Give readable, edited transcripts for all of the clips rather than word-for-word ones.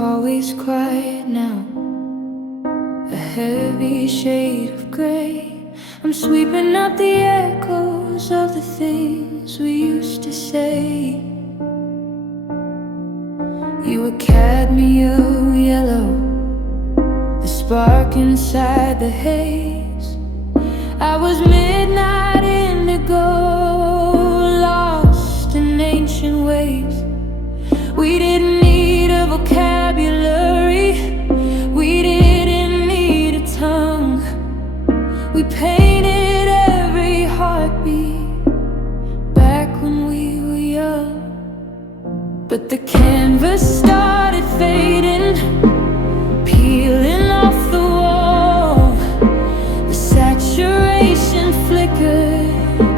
Always quiet now, a heavy shade of gray. I'm sweeping up the echoes of the things we used to say. You were cadmium yellow, the spark inside the haze. I was midnight indigo, lost in ancient ways. We didn't need a vocabulary, we didn't need a tongue. We painted every heartbeat back when we were young. But the canvas started fading, peeling off the wall. The saturation flickered,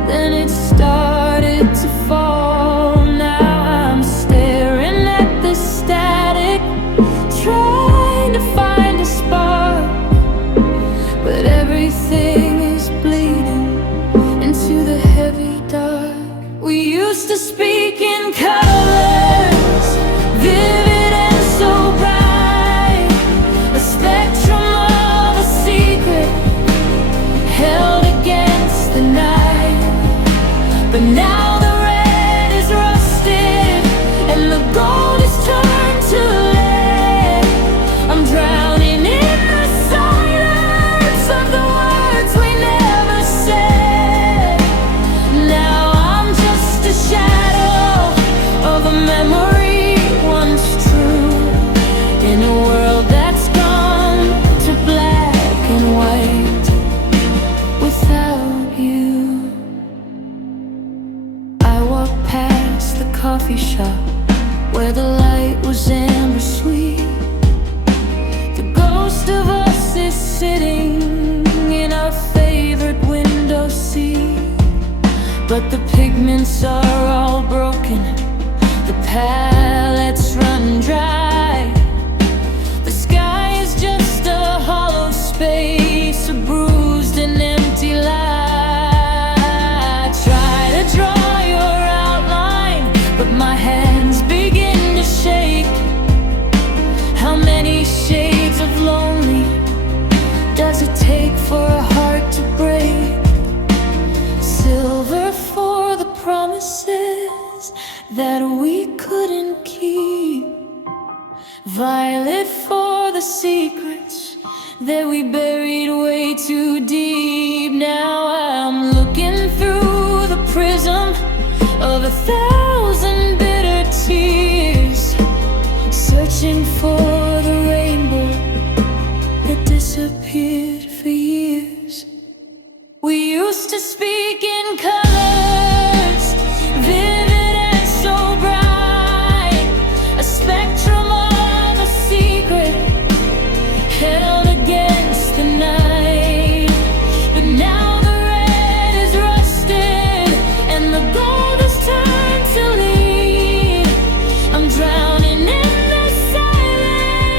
then it started to fall. Now I'm staring at the static, trying to find a spark, but everything is bleeding into the heavy dark. We used to speak in colors, vivid and so bright, a spectrum of a secret held against the night. But now the red is rusted and the gold is turned to lead. I'm drowning in the silence of the words we never said. Now I'm just a shadow of a memory once true, in a world that's gone to black and white without you. I walked past the coffee shop where the light was amber sweet. The ghost of us is sitting in our favorite window seat. But the pigments are all broken, the palettes run dry. The sky is just a hollow space, a bruised and empty lie. I try to draw your outline, but my hands begin to shake. How many shades of lonely does it take for a heart to break? Silver for the promises that we couldn't keep, violet for the secrets that we buried way too deep. Now I'm looking through the prism of 1,000 bitter tears, searching for the rainbow that disappeared for years. We used to speak in colors, vivid and so bright, a spectrum of a secret held against the night. But now the red is rusted and the gold is turned to lead. I'm drowning in the silence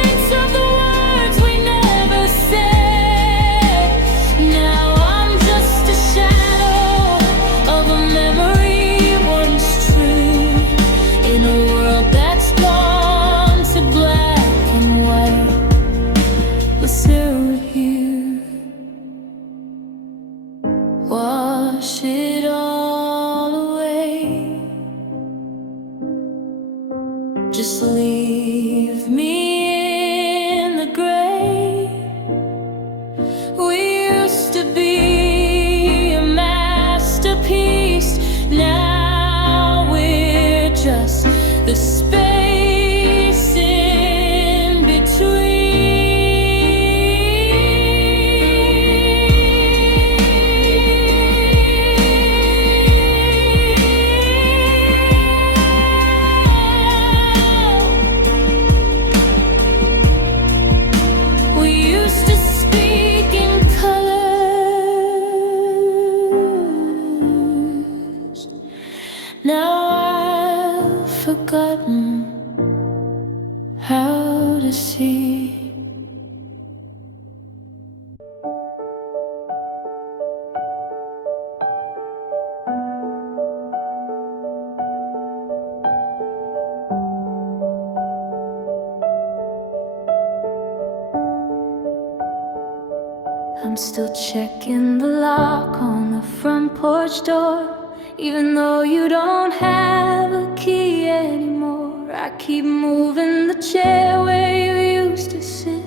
I'm still checking the lock on the front porch door. Even though you don't have a key anymore, I keep moving the chair where you used to sit,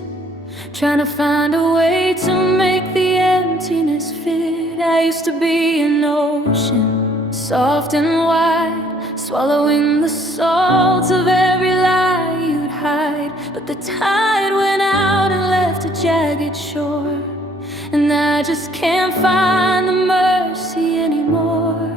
trying to find a way to make the emptiness fit. I used to be an ocean, soft and wide, swallowing the salt of every lie you'd hide. But the tide went out and left a jagged shore, and I just can't find the mercy anymore.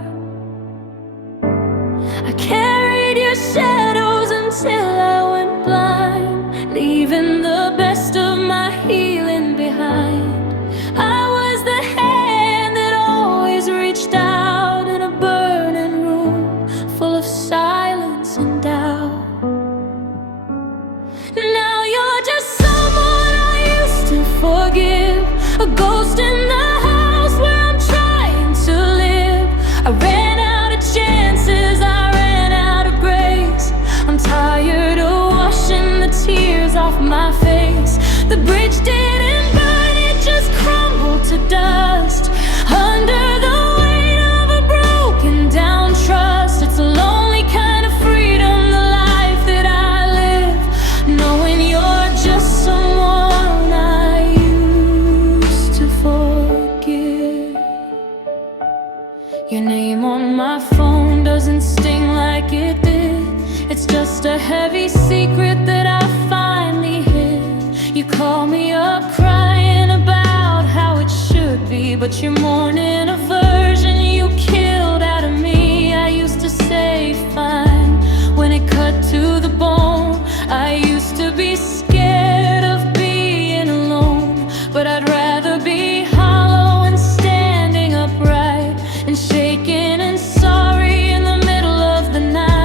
I carried your shadows until I went blind, leaving the best of my healing behind. I was the hand that always reached out in a burning room full of silence and doubt. Now you're just someone I used to forgive, a ghost in the house where I'm trying to live. I ran out of chances, I ran out of grace. I'm tired of washing the tears off my face. The bridge didn't burn, it just crumbled to dust under the weight of a broken down trust. It's a lonely kind of freedom, the life that I live, knowing you're just someone I used to forgive. Your name on my phone doesn't sting like it did. It's just a heavy secret that I finally hid. You call me up crying about how it should be, but you're mourning a version you killed out of me. I used to say fine when it cut to the bone. I used to be scared of being alone, but I'd rather be hollow and standing upright and shaking and sorry in the middle of the night.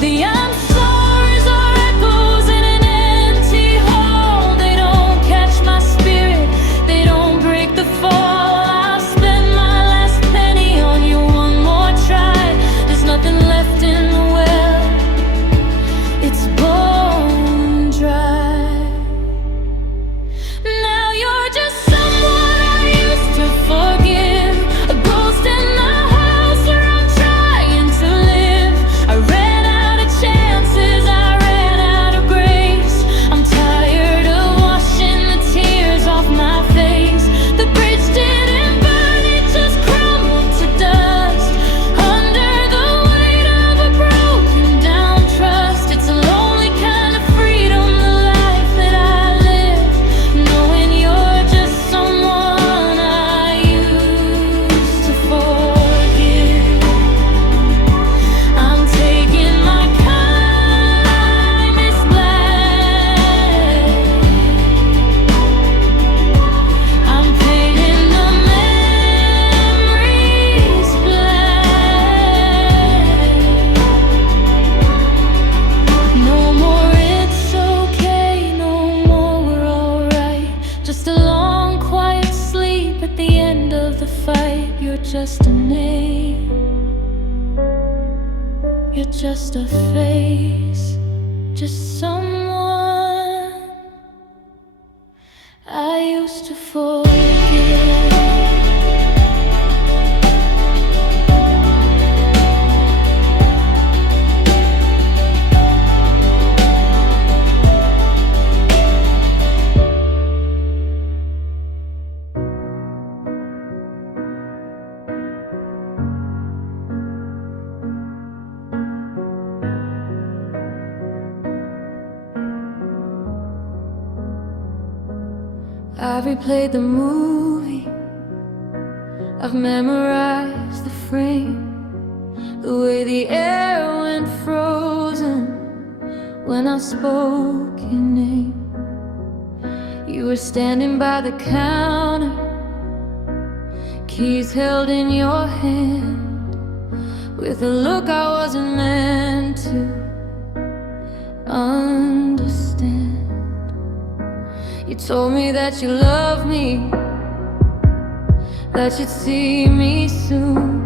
The I'm sorry's are echoes in an empty hole. They don't catch my spirit, they don't break the fall. I'll spend my last penny on you one more try. There's nothing left in the well, it's bone dry. Now you're just someone I used to forgive, a ghost in the house where I'm trying to live. I ran out of chances, I ran out of grace. I'm tired of washing the tears off my face. The bridge didn't burn, it just crumbled to dust under the weight of a broken down trust. It's a lonely kind of freedom, the life that I live, knowing you're just someone I used to forgive. I'm taking my kindness black, I'm painting the memories black. No more it's okay, no more we're alright. Just a long quiet sleep at the end of the fight. You're just a name, you're just a face, just someone I used to forgive. I've replayed the movie, I've memorized the frame, the way the air went frozen when I spoke your name. You were standing by the counter, keys held in your hand, with a look I wasn't meant to understand. You told me that you loved me, that you'd see me soon.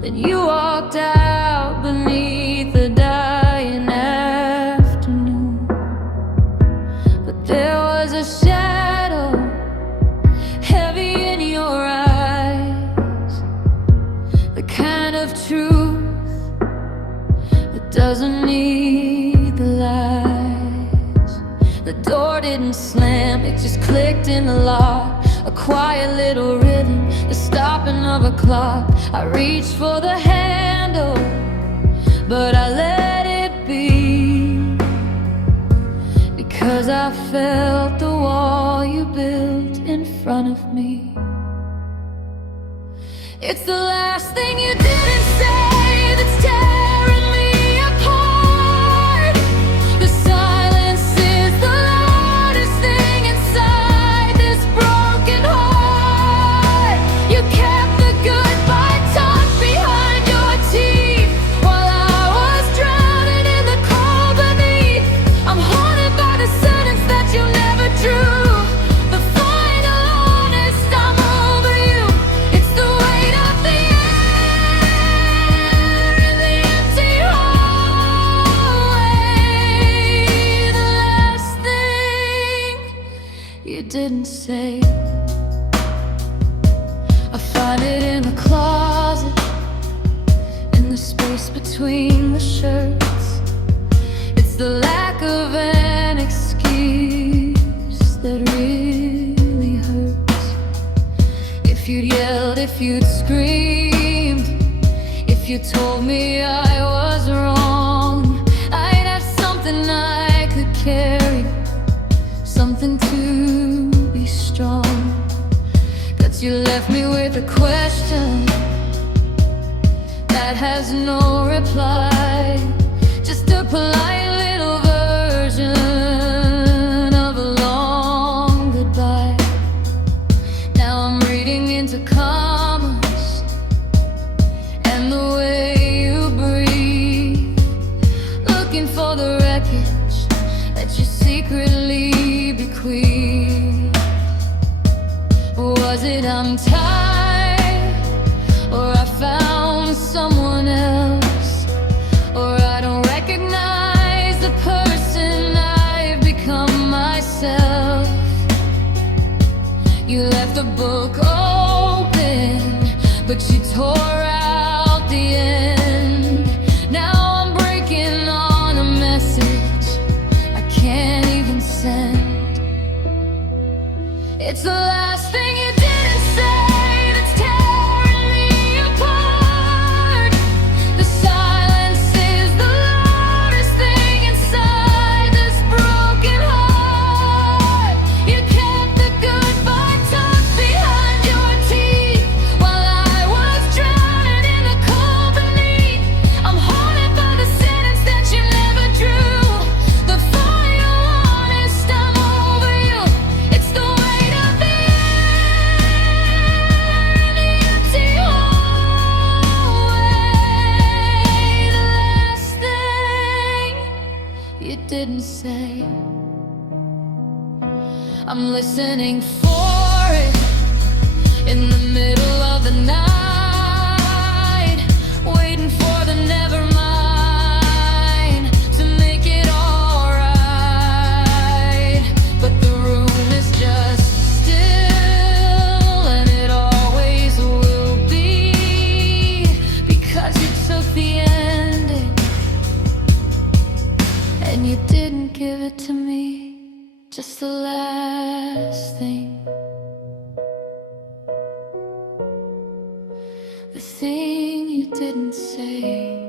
Then you walked out beneath the dying afternoon. But there was a shadow didn't slam, it just clicked in the lock. A quiet little rhythm, the stopping of a clock. I reached for the handle, but I let it be, because I felt the wall you built in front of me. It's the last thing you didn't say that's tearing me apart. The silence is the loudest thing inside this broken heart. You kept the goodbye tucked behind your teeth while I was drowning in the cold beneath. I'm haunted by the sentence that you never drew. Didn't say. I find it in the closet, in the space between the shirts. It's the lack of an excuse that really hurts. If you'd yelled, if you'd screamed, if you told me I was wrong, I'd have something I could carry, something to be strong. But you left me with a question that has no reply, just a polite little version of a long goodbye. Now I'm reading into commas and the way you breathe, looking for the wreckage that you secretly bequeathed. Was it I'm tired, or I found someone else, or I don't recognize the person I've become myself? You left the book open, but you tore out the end. Now I'm breaking on a message I can't even send. It's the last thing you didn't say that's tearing me apart. The silence is the loudest thing inside this broken heart. You kept the goodbye tucked behind your teeth while I was drowning in the cold beneath. I'm haunted by the sentence that you never drew. The final honest, I'm over you. It's the weight of the you didn't say. I'm listening for it in the middle of the night, waiting for the never mind to make it alright. But the room is just still, and it always will be, because you took the ending and you didn't give it to me, just the last thing, the thing you didn't say.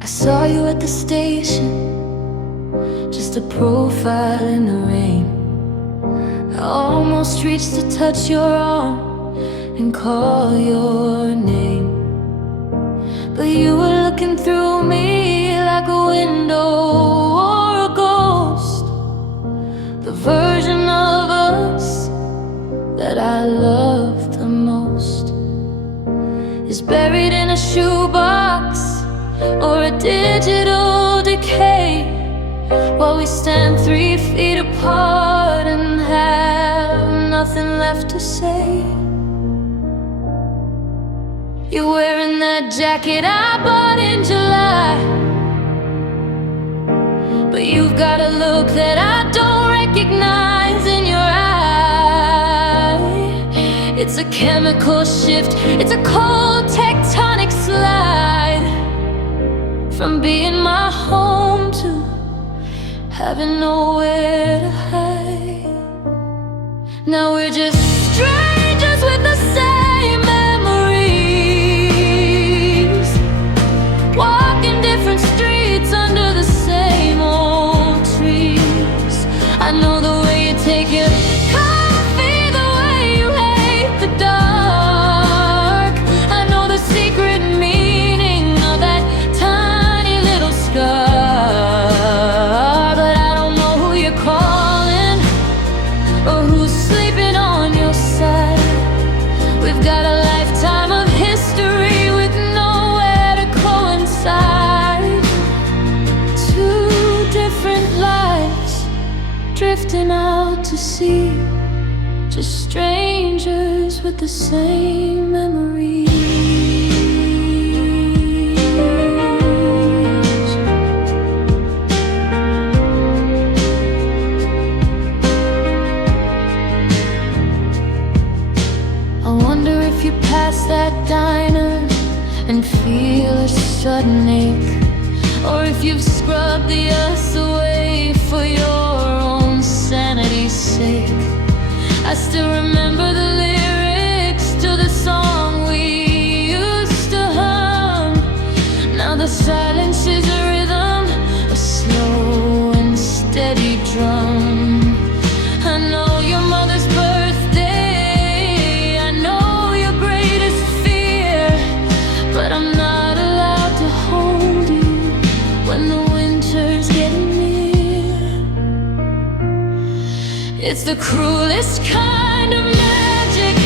I saw you at the station, just a profile in the rain. I almost reached to touch your arm and call your name, but you were looking through me like a window or a ghost. The version of us that I loved the most is buried in a shoebox or a digital decay, while we stand 3 feet apart and have nothing left to say. You're wearing that jacket I bought in July, but you've got a look that I don't recognize in your eye. It's a chemical shift, it's a cold tectonic slide, from being my home to having nowhere to hide. Now we're just strangers with the same memories, walking different streets under the same old trees. I know the way you take your coffee, the way you hate the dark. I know the secret meaning of that tiny little scar, but I don't know who you're calling or who's sleeping on your side. We've got a lifetime of history with nowhere to coincide. Two different lives drifting out to sea, just strangers with the same memories. I wonder if you pass that diner and feel a sudden ache, or if you've scrubbed the earth away for your own sanity's sake. I still remember the lyrics to the song we used to hum. Now the silence is a rhythm, a slow and steady drum. I know your mother's birthday, I know your greatest fear, but I'm not allowed to hold you when the winter's getting near. It's the cruelest kind of magic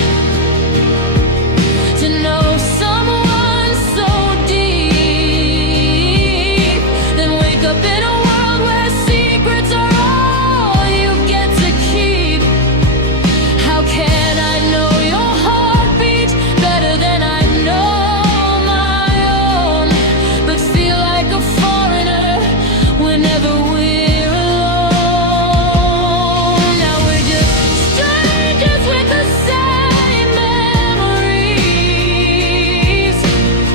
to know someone so deep, then wake up in a world where secrets are all you get to keep. How can I know your heartbeat better than I know my own, but feel like a foreigner whenever we're alone? Now we're just strangers with the same memories,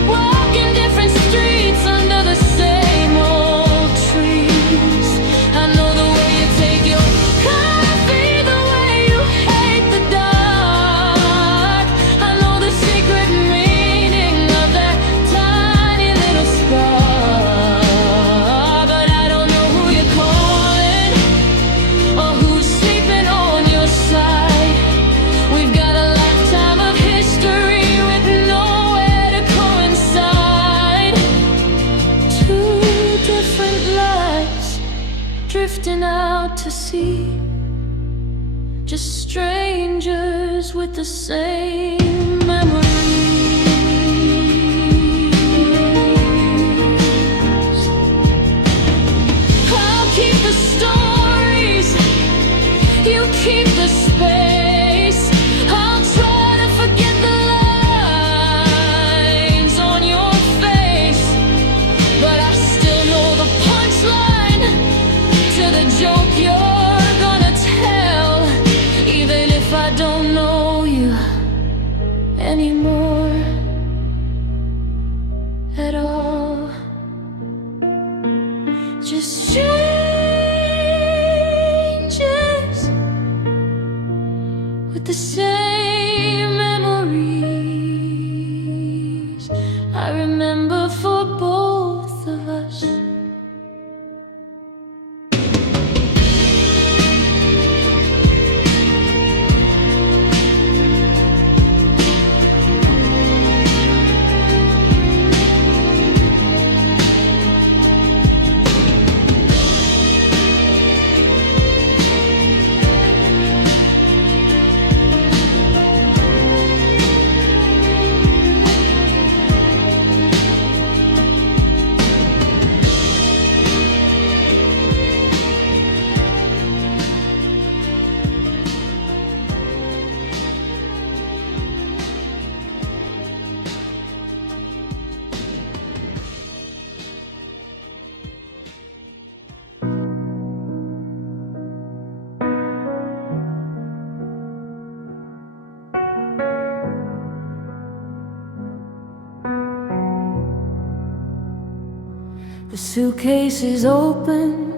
walking different streets under the same old trees. I know the way you take your coffee, the way you hate the dark. I know the secret meaning of that tiny little scar, but I don't know who you're calling or who's sleeping on your side. We've got a lifetime of history with nowhere to coincide. Two different lives drifting out to sea, just strangers with the same memories. I'll keep the stories, you keep the space. I'll try to forget the lines on your face, but I still know the punchline to the joke you're gonna tell, even if I don't know you anymore at all. Just strangers with the same memories. I remember for both of us. The suitcase is open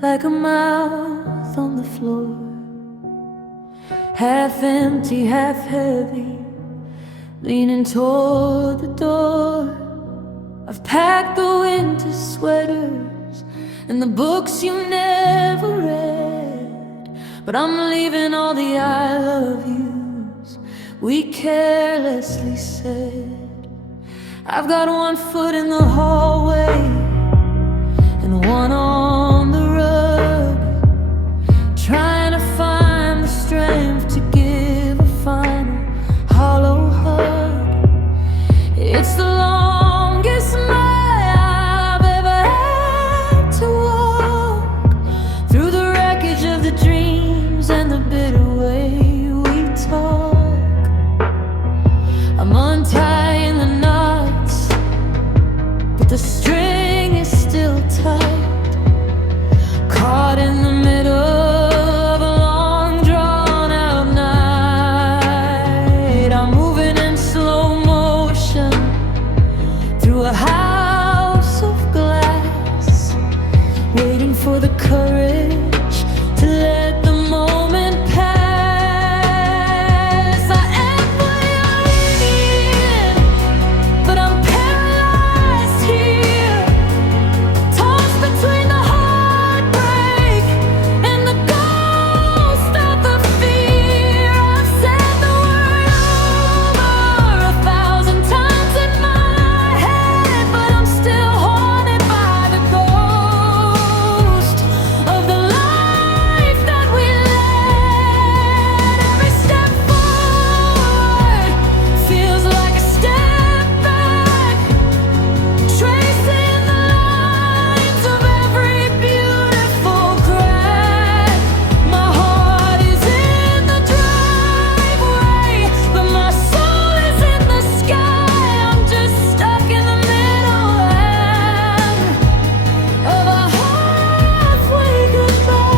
like a mouth on the floor, half empty, half heavy, leaning toward the door. I've packed the winter sweaters and the books you never read, but I'm leaving all the I love yous we carelessly said. I've got one foot in the hallway and one on the rug, trying to find the strength to give a final hollow hug. It's the longest mile I've ever had to walk, through the wreckage of the dreams and the bitter way we talk. I'm untying the knots, but the string is still tight, caught in the middle of a long drawn out night. I'm moving in slow motion through a house of glass, waiting for the courage to let the moment pass. I am waiting, but I'm paralyzed here, tossed between the heartbreak and the ghost of the fear. I've said the word over 1,000 times in my head, but I'm still haunted by the ghost of the life that we led. Every step forward feels like a step back, tracing the lines of every beautiful crack. My heart is in the driveway, but my soul is in the sky. I'm just stuck in the middle of a halfway goodbye.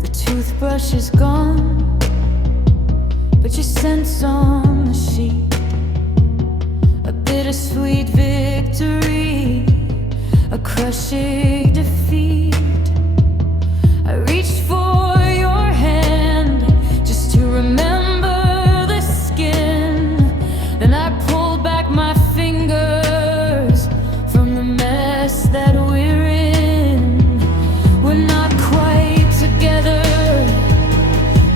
The toothbrush is gone, but your scent's on the sheet. A bittersweet victory, a crushing defeat. I reached for your hand just to remember the skin, then I pulled back my fingers from the mess that we're in. We're not quite together,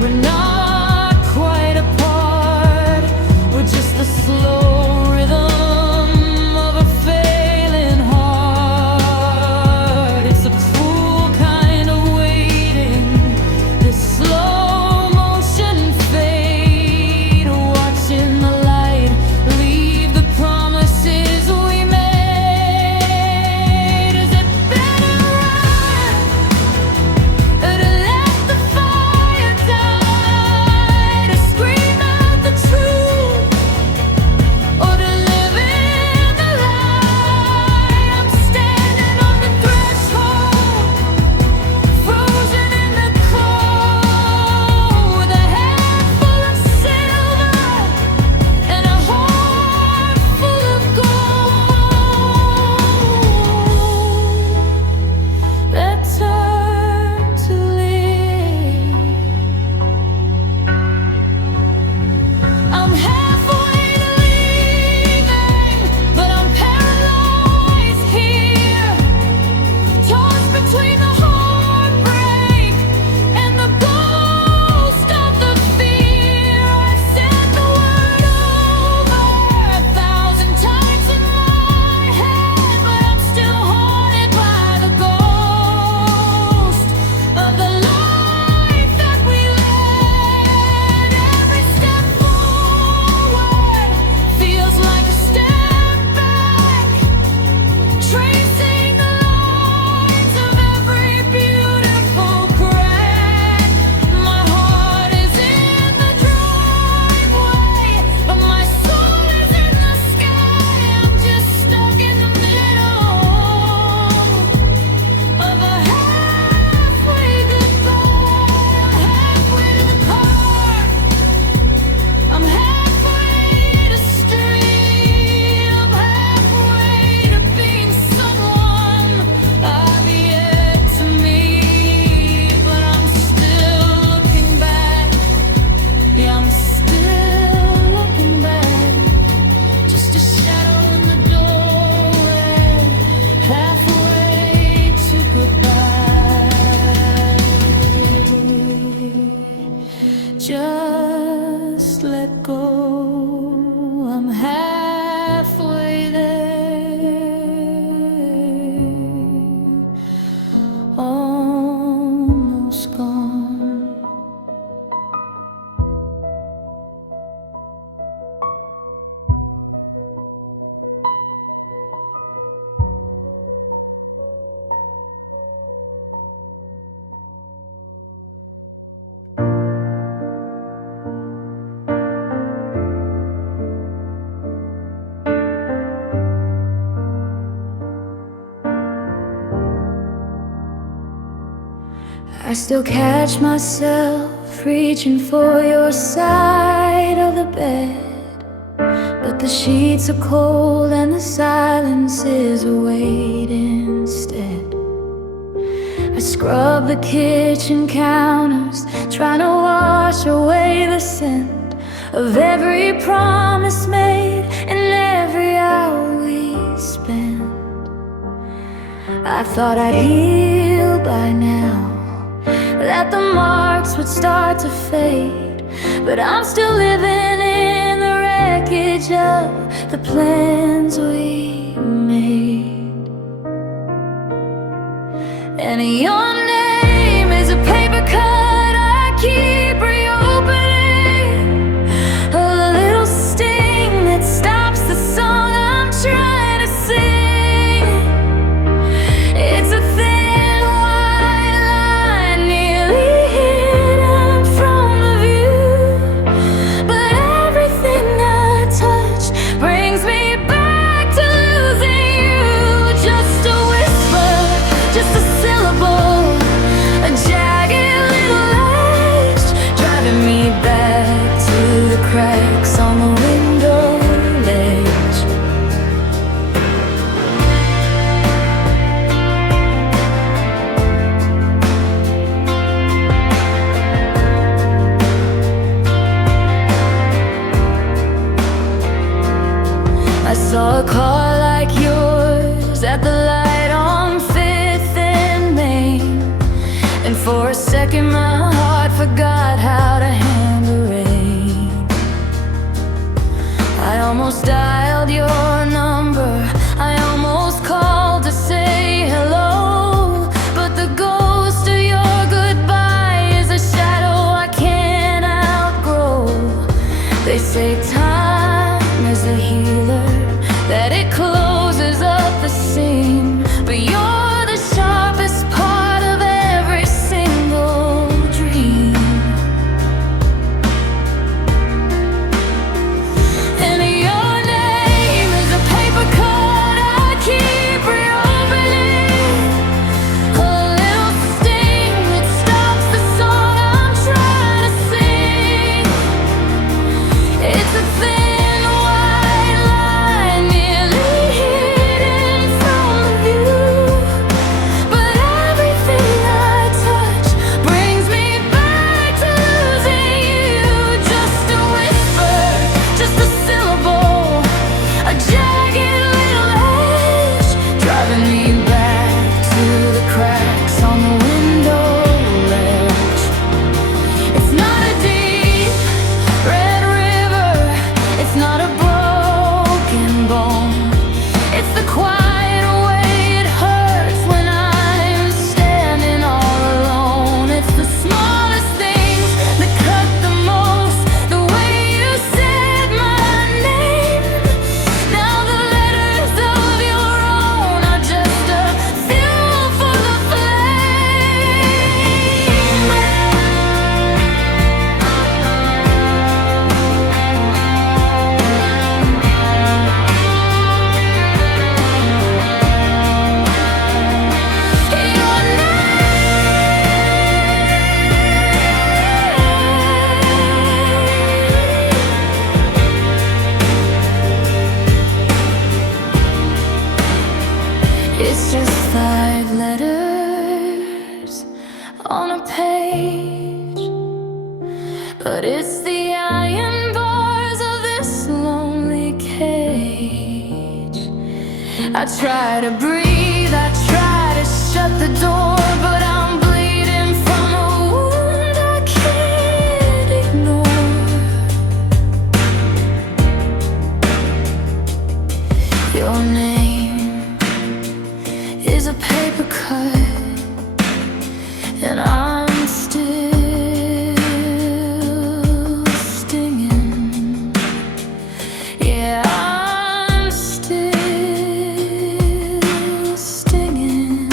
we're not quite apart, we're just the slow rhythm of a failing heart. It's a I still catch myself reaching for your side of the bed, but the sheets are cold and the silence is a weight instead. I scrub the kitchen counters, trying to wash away the scent of every promise made and every hour we spent. I thought I'd heal by now, that the marks would start to fade, but I'm still living in the wreckage of the plans we made. And your name is a paper cut I keep reopening, a little sting that stops the song I'm trying to sing. It's a thin white line nearly hidden from the view, but everything I touch brings me back to losing you. Just a whisper, just a syllable, a jagged little edge, driving me back to the cracks on the window ledge. I saw a car like yours at the light on 5th and Main, and for a second my heart forgot how to handle rain. I almost dialed your number, I almost called to say hello, but the ghost of your goodbye is a shadow I can't outgrow. They say time is a healer, that it closes up the seam, but you're the sharpest part of every single dream. And your name is a paper cut I keep reopening, a little sting that stops the song I'm trying to sing. It's a thin white line nearly hidden from the view, but everything I touch brings me back to losing you. Just a whisper, just a syllable, a jagged little edge, driving me back to the cracks on the window ledge. It's not a deep red river, it's not a broken bone, it's the quiet way it hurts when I'm standing all alone. It's the smallest things that cut the most, the way you said my name. Now the letters of your own are just a fuel for the It's just 5 letters on a page, but it's the iron bars of this lonely cage. I try to breathe, I try to shut the door, but I'm bleeding from a wound I can't ignore. Your name is a paper cut, and I'm still stinging. Yeah, I'm still stinging.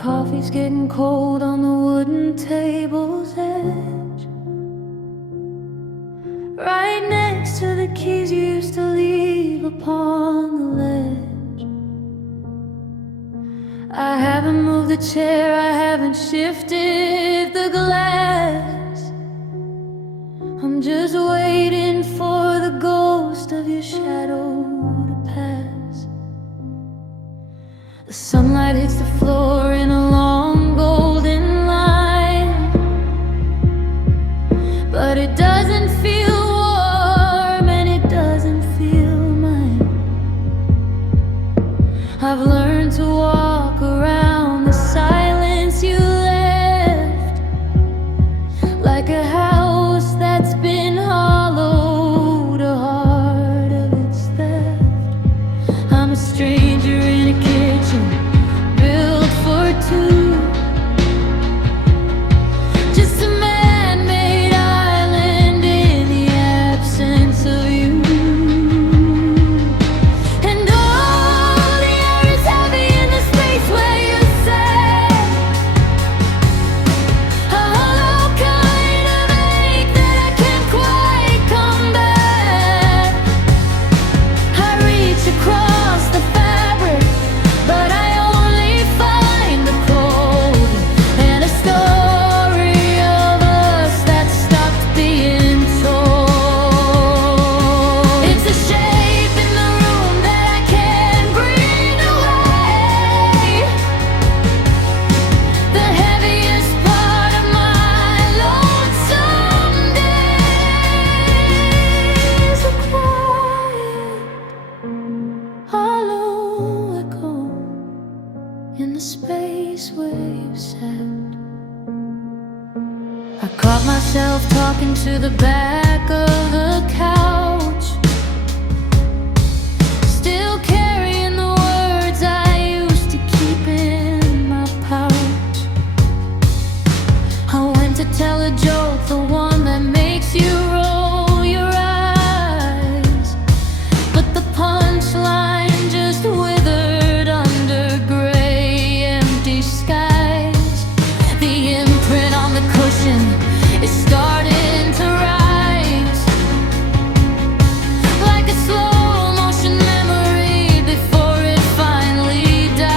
Coffee's getting cold on the wooden table's edge, right next to the keys you used to leave upon the ledge. I haven't moved the chair, I haven't shifted the glass. I'm just waiting for the ghost of your shadow to pass. The sunlight hits the floor in a long golden line, but it doesn't feel warm and it doesn't feel mine. I've learned to walk around the silence you left, like a house that's been hollowed, a heart of its theft. I'm a stranger in a kitchen built for two, just a man-made island in the absence of you. And all the air is heavy in the space where you sat, a hollow kind of ache that I can't quite come back. I reach across the fabric, but I only find the cold and a story of us that stopped being told. It's a shape in the room that I can't bring away, the heaviest part of my lonesome days. A quiet, hollow echo in the space where you sat. I caught myself talking to the back of the couch, still carrying the words I used to keep in my pouch. I went to tell a joke, the one that makes you roll your eyes, but the punchline just withered under gray, empty skies. The imprint on the cushion is starting to rise, like a slow motion memory before it finally died.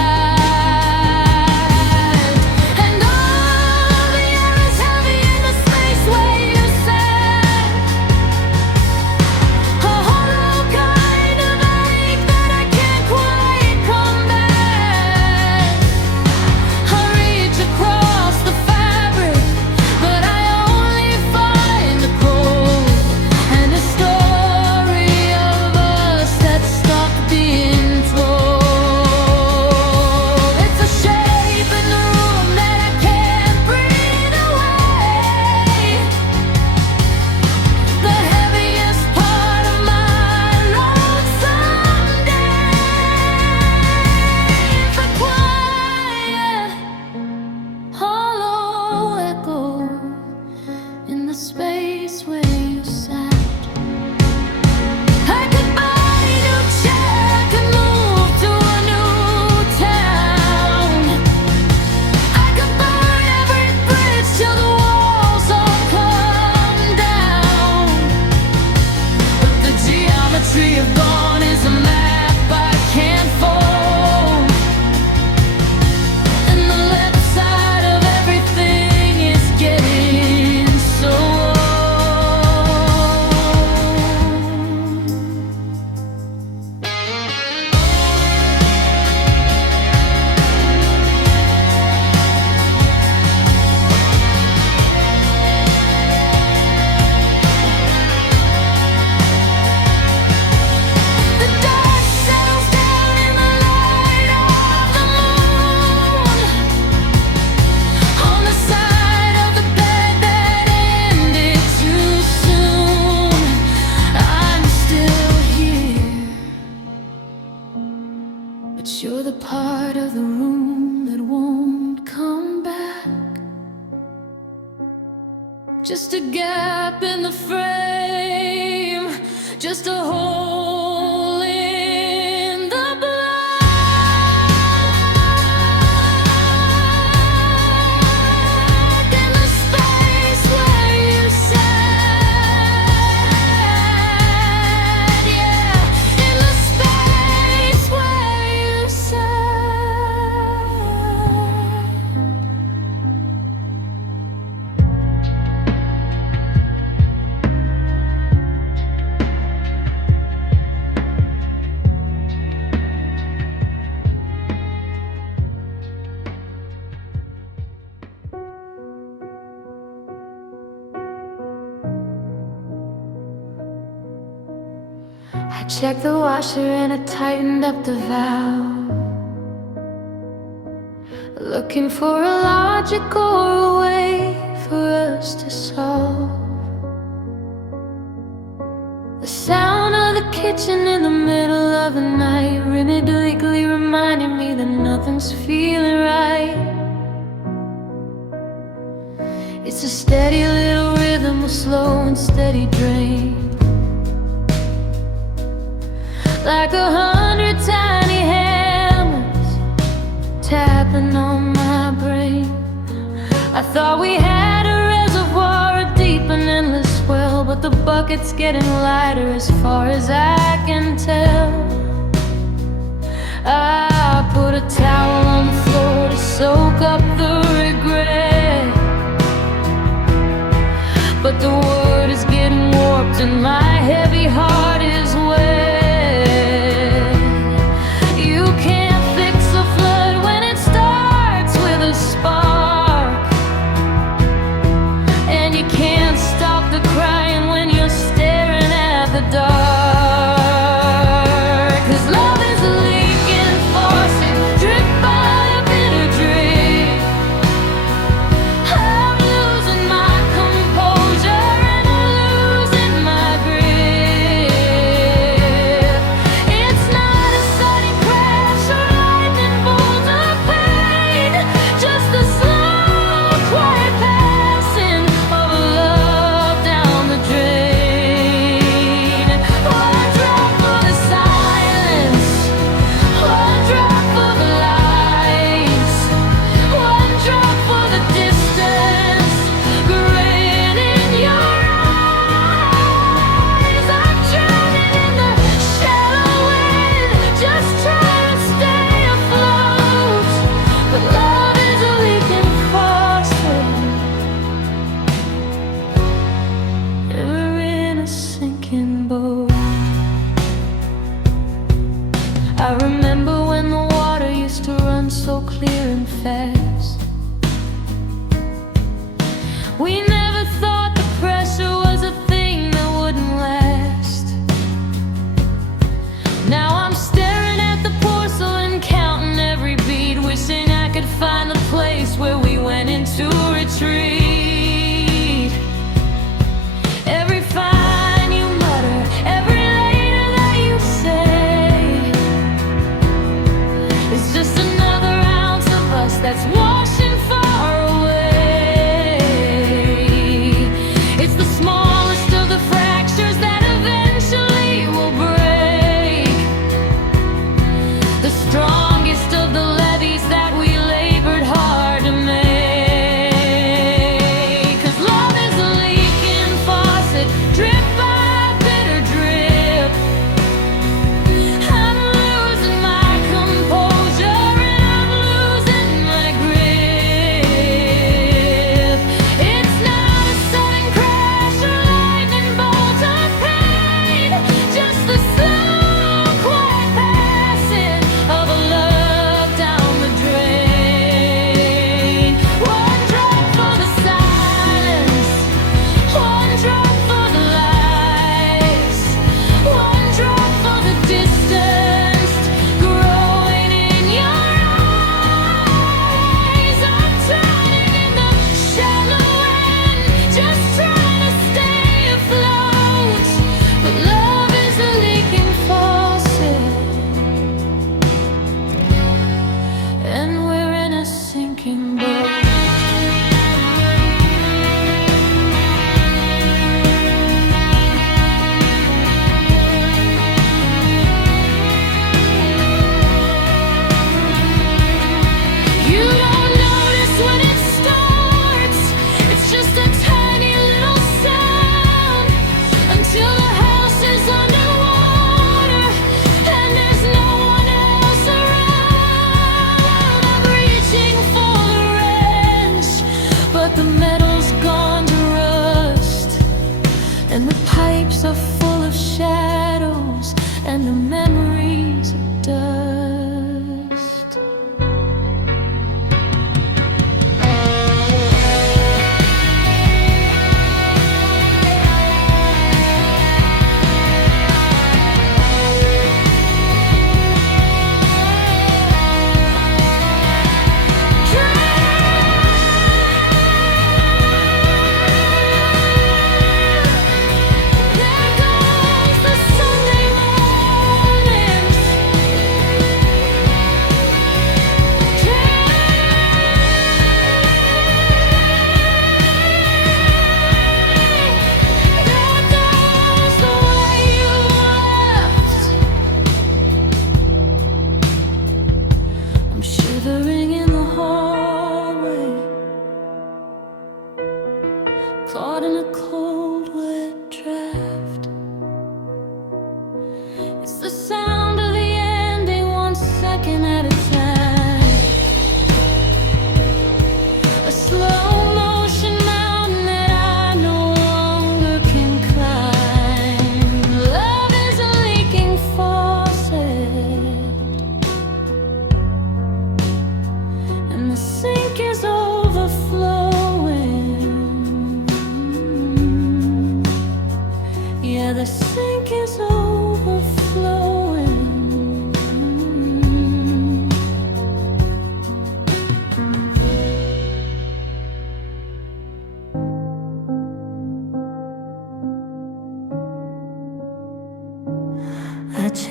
And all the air is heavy in the space where you sat, a hollow kind of ache that I can't quite come back. I reach across the fabric, but I only find the cold and a story of us that stopped being told. It's a shape in the room that I can't bring away, the heaviest part of my lonesome days. A quiet, hollow echo in the space where you sat. I could buy a new chair, I could move to a new town, I could burn every bridge till the walls all come down. But the geometry of gone is a map I can't fold, and the left side of everything is getting so old. The dust settles down in the light of the moon, on the side of the bed that ended too soon. I'm still here, but you're the part of the room that won't come back. Just a gap in the frame, just a hole in the blind. I checked the washer and I tightened up the valve, looking for a logical way for us to solve. The sound of the kitchen in the middle of the night rhythmically reminded me that nothing's feeling right. It's a steady little rhythm, a slow and steady drain, like 100 tiny hammers tapping on my brain. I thought we had a reservoir, a deep and endless well, but the bucket's getting lighter as far as I can tell. I put a towel on the floor to soak up the regret, but the word is getting warped and my heavy heart is wet. You can't fix a flood when it starts with a spark, and you can't stop the crying when you're staring at the dark. 'Cause love is a leaking faucet, drip by a bitter drip. I'm losing my composure and I'm losing my grip. It's not a sudden crash or lightning bolt of pain, just the slow, quiet passing of love down the drain. One drop for the silence, one drop for the lies, one drop for the distance, grin in your eyes. I'm drowning in the shallow end, just trying to stay afloat, but love is a leaking faucet, never in a sinking boat. I remember when the water used to run so clear and fast. We never thought the pressure was a thing that wouldn't last. Now I'm staring at the porcelain, counting every bead, wishing I could find the place where we went into retreat. Every fine you mutter, every later that you say, it's just another ounce of us that's washing far away.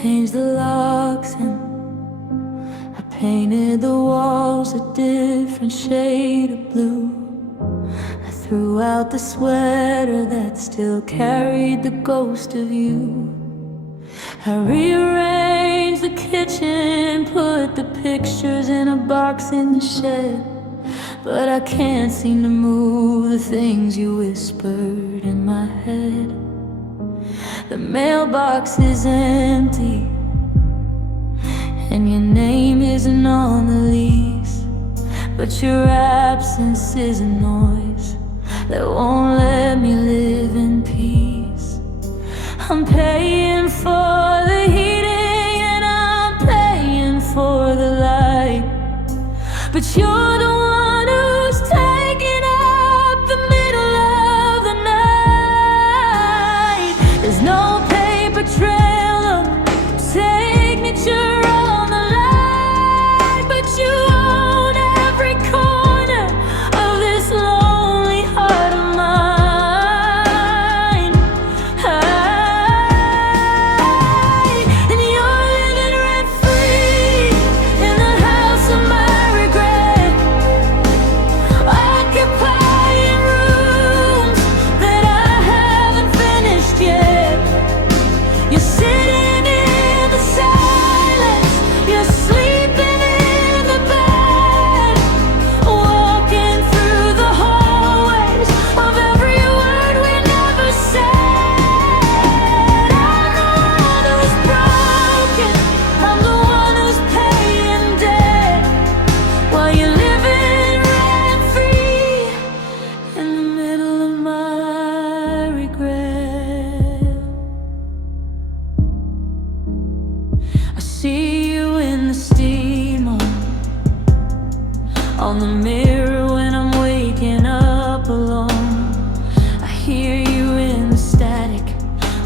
changed the locks and I painted the walls a different shade of blue. I threw out the sweater that still carried the ghost of you. I rearranged the kitchen, put the pictures in a box in the shed, but I can't seem to move the things you whispered in my head. The mailbox is empty and your name isn't on the lease, but your absence is a noise that won't let me live in peace. I'm paying for the heating and I'm paying for the light, but you're the one who's taking up the middle of the night. There's no paper trail of signature on the line, but you own every corner of this lonely heart of mine. And you're living rent free in the house of my regret, occupying rooms that I haven't finished yet. You're sitting in the silence, you're sleeping in the bed, walking through the hallways of every word we never said. I'm the one who's broken, I'm the one who's paying debt, while you're living rent-free in the middle of my regret. I see you in the steamer, on the mirror when I'm waking up alone. I hear you in the static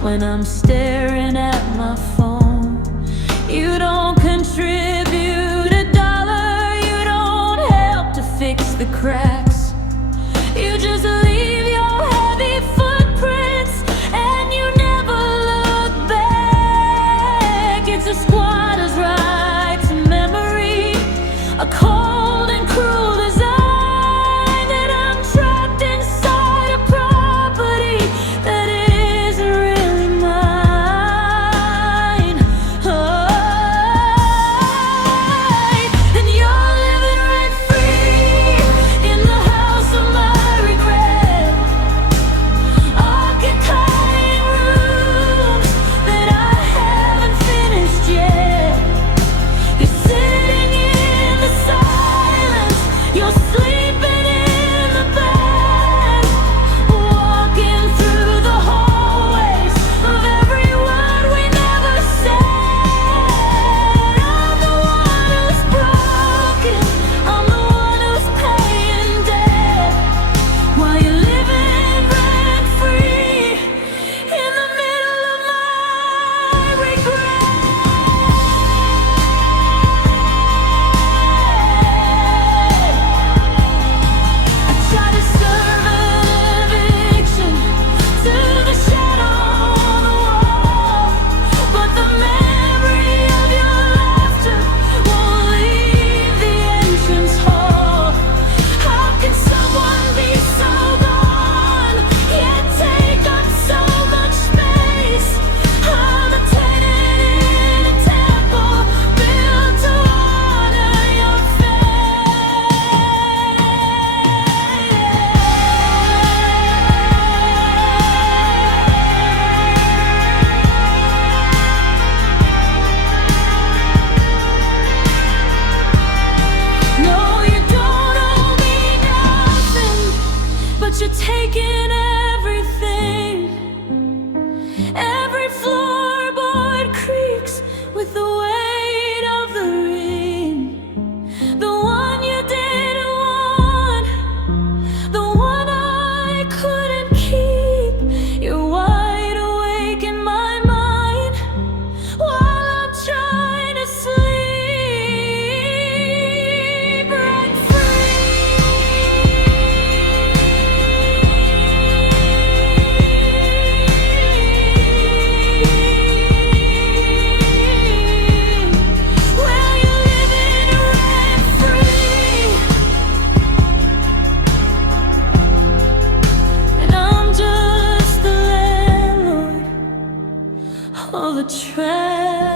when I'm staring at my phone. You don't contribute a dollar, you don't help to fix the cracks. You just leave your heavy footprints and you never look back. It's a squatter's right to memory, a cold and cruel design, that I'm trapped inside a property that isn't really mine. And you're living rent free in the house of my regret, occupying rooms that I haven't finished yet. You're sitting in the silence, you're sleeping in the bed, walking through the hallways of every word we never said. I'm the one who's broken, I'm the one who's paying debt, while you're living rent-free in the middle of my regret. I try to serve an eviction to the shadow on the wall, but the memory of your laughter won't leave the entrance hall. How can someone be so gone, yet take up so much space? I'm a tenant in a temple built to honor your No, you don't owe me nothing, but you're taking everything. Every floorboard creaks with the weight of the ring. The one you didn't want, the one I couldn't keep. You're wide awake in my mind while I'm trying to sleep rent free. of a tragedy.